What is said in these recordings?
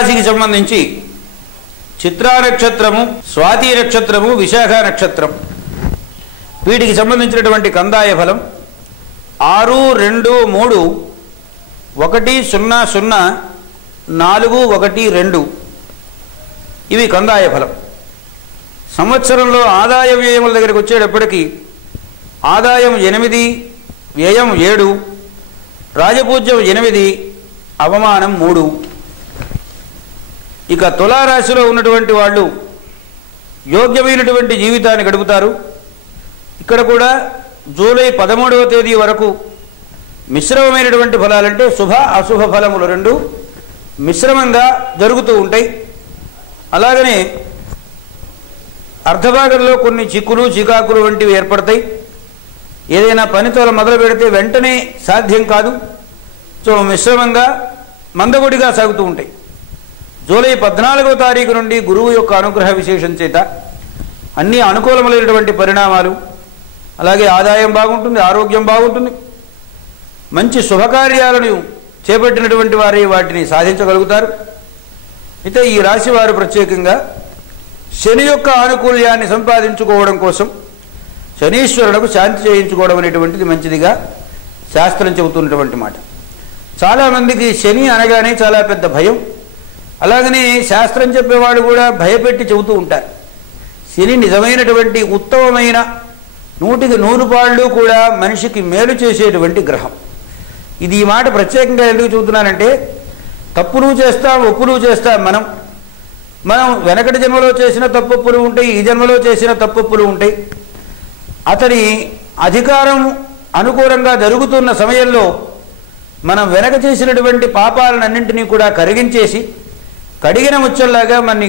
రాశికి సంబంధించి చిత్రా నక్షత్రము స్వాతి నక్షత్రము విశాఖ నక్షత్రం వీటికి సంబంధించినటువంటి కందాయ ఫలం ఆరు రెండు మూడు ఒకటి సున్నా సున్నా నాలుగు ఒకటి రెండు. ఇవి కందాయ ఫలం. సంవత్సరంలో ఆదాయ వ్యయముల దగ్గరికి వచ్చేటప్పటికీ ఆదాయం ఎనిమిది వ్యయం ఏడు రాజపూజ్యం ఎనిమిది అవమానం మూడు. ఇక తులారాశిలో ఉన్నటువంటి వాళ్ళు యోగ్యమైనటువంటి జీవితాన్ని గడుపుతారు. ఇక్కడ కూడా జూలై పదమూడవ తేదీ వరకు మిశ్రమమైనటువంటి ఫలాలంటే శుభ అశుభ ఫలములు రెండు మిశ్రమంగా జరుగుతూ ఉంటాయి. అలాగనే అర్ధభాగంలో కొన్ని చిక్కులు చికాకులు వంటివి ఏర్పడతాయి. ఏదైనా పనితోల మొదలు పెడితే వెంటనే సాధ్యం కాదు. సో మిశ్రమంగా మందకొడిగా సాగుతూ ఉంటాయి. జూలై పద్నాలుగో తారీఖు నుండి గురువు యొక్క అనుగ్రహ విశేషం చేత అన్ని అనుకూలములైనటువంటి పరిణామాలు అలాగే ఆదాయం బాగుంటుంది ఆరోగ్యం బాగుంటుంది మంచి శుభకార్యాలను చేపట్టినటువంటి వారే వాటిని సాధించగలుగుతారు. అయితే ఈ రాశి వారు ప్రత్యేకంగా శని యొక్క ఆనుకూల్యాన్ని సంపాదించుకోవడం కోసం శనీశ్వరులకు శాంతి చేయించుకోవడం అనేటువంటిది మంచిదిగా శాస్త్రం చెబుతున్నటువంటి మాట. చాలామందికి శని అనగానే చాలా పెద్ద భయం. అలాగనే శాస్త్రం చెప్పేవాళ్ళు కూడా భయపెట్టి చెబుతూ ఉంటారు. శని నిజమైనటువంటి ఉత్తమమైన నూటికి నూరు పాళ్ళు కూడా మనిషికి మేలు చేసేటువంటి గ్రహం. ఇది ఈ మాట ప్రత్యేకంగా ఎందుకు చెబుతున్నానంటే తప్పులు చేస్తాం ఒప్పులు చేస్తాం మనం. మనం వెనకటి జన్మలో చేసిన తప్పొప్పులు ఉంటాయి ఈ జన్మలో చేసిన తప్పొప్పులు ఉంటాయి. అతని అధికారం అనుకూలంగా జరుగుతున్న సమయంలో మనం వెనక చేసినటువంటి పాపాలన్నింటినీ కూడా కరిగించేసి కడిగిన ముచ్చల్లాగా మనని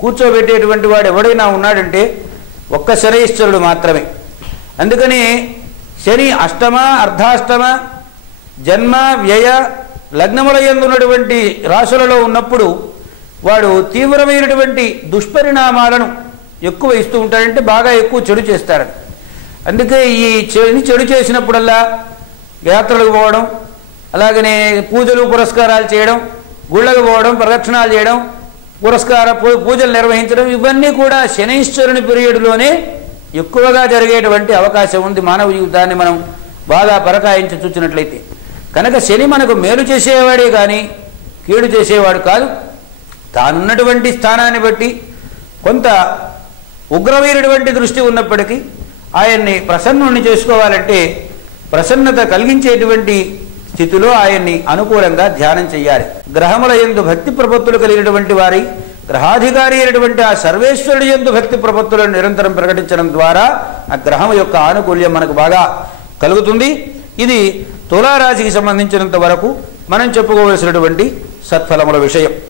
కూర్చోబెట్టేటువంటి వాడు ఎవడైనా ఉన్నాడంటే ఒక్క శనైశ్వరుడు మాత్రమే. అందుకని శని అష్టమ అర్ధాష్టమ జన్మ వ్యయ లగ్నముల ఉన్నటువంటి రాశులలో ఉన్నప్పుడు వాడు తీవ్రమైనటువంటి దుష్పరిణామాలను ఎక్కువ ఇస్తూ ఉంటాడంటే బాగా ఎక్కువ చెడు చేస్తాడు అందుకే ఈ చెడుని చెడు చేసినప్పుడల్లా యాత్రలకు పోవడం అలాగనే పూజలు పురస్కారాలు చేయడం గుళ్ళకు పోవడం ప్రదక్షిణాలు చేయడం పురస్కార పూ- పూజలు నిర్వహించడం ఇవన్నీ కూడా శనైశ్వరుని పీరియడ్లోనే ఎక్కువగా జరిగేటువంటి అవకాశం ఉంది మానవ జీవితాన్ని మనం బాగా పరకాయించి చూచినట్లయితే. కనుక శని మనకు మేలు చేసేవాడే కానీ కీడు చేసేవాడు కాదు. తానున్నటువంటి స్థానాన్ని బట్టి కొంత ఉగ్రమైనటువంటి దృష్టి ఉన్నప్పటికీ ఆయన్ని ప్రసన్నుణ్ణి చేసుకోవాలంటే ప్రసన్నత కలిగించేటువంటి స్థితిలో ఆయన్ని అనుకూలంగా ధ్యానం చేయాలి గ్రహముల ఎందు భక్తి ప్రపత్తులు కలిగినటువంటి వారి గ్రహాధికారి అయినటువంటి ఆ సర్వేశ్వరుడు ఎందు భక్తి ప్రపత్తులను నిరంతరం ప్రకటించడం ద్వారా ఆ గ్రహం యొక్క ఆనుకూల్యం మనకు బాగా కలుగుతుంది. ఇది తులారాశికి సంబంధించినంత వరకు మనం చెప్పుకోవలసినటువంటి సత్ఫలముల విషయం.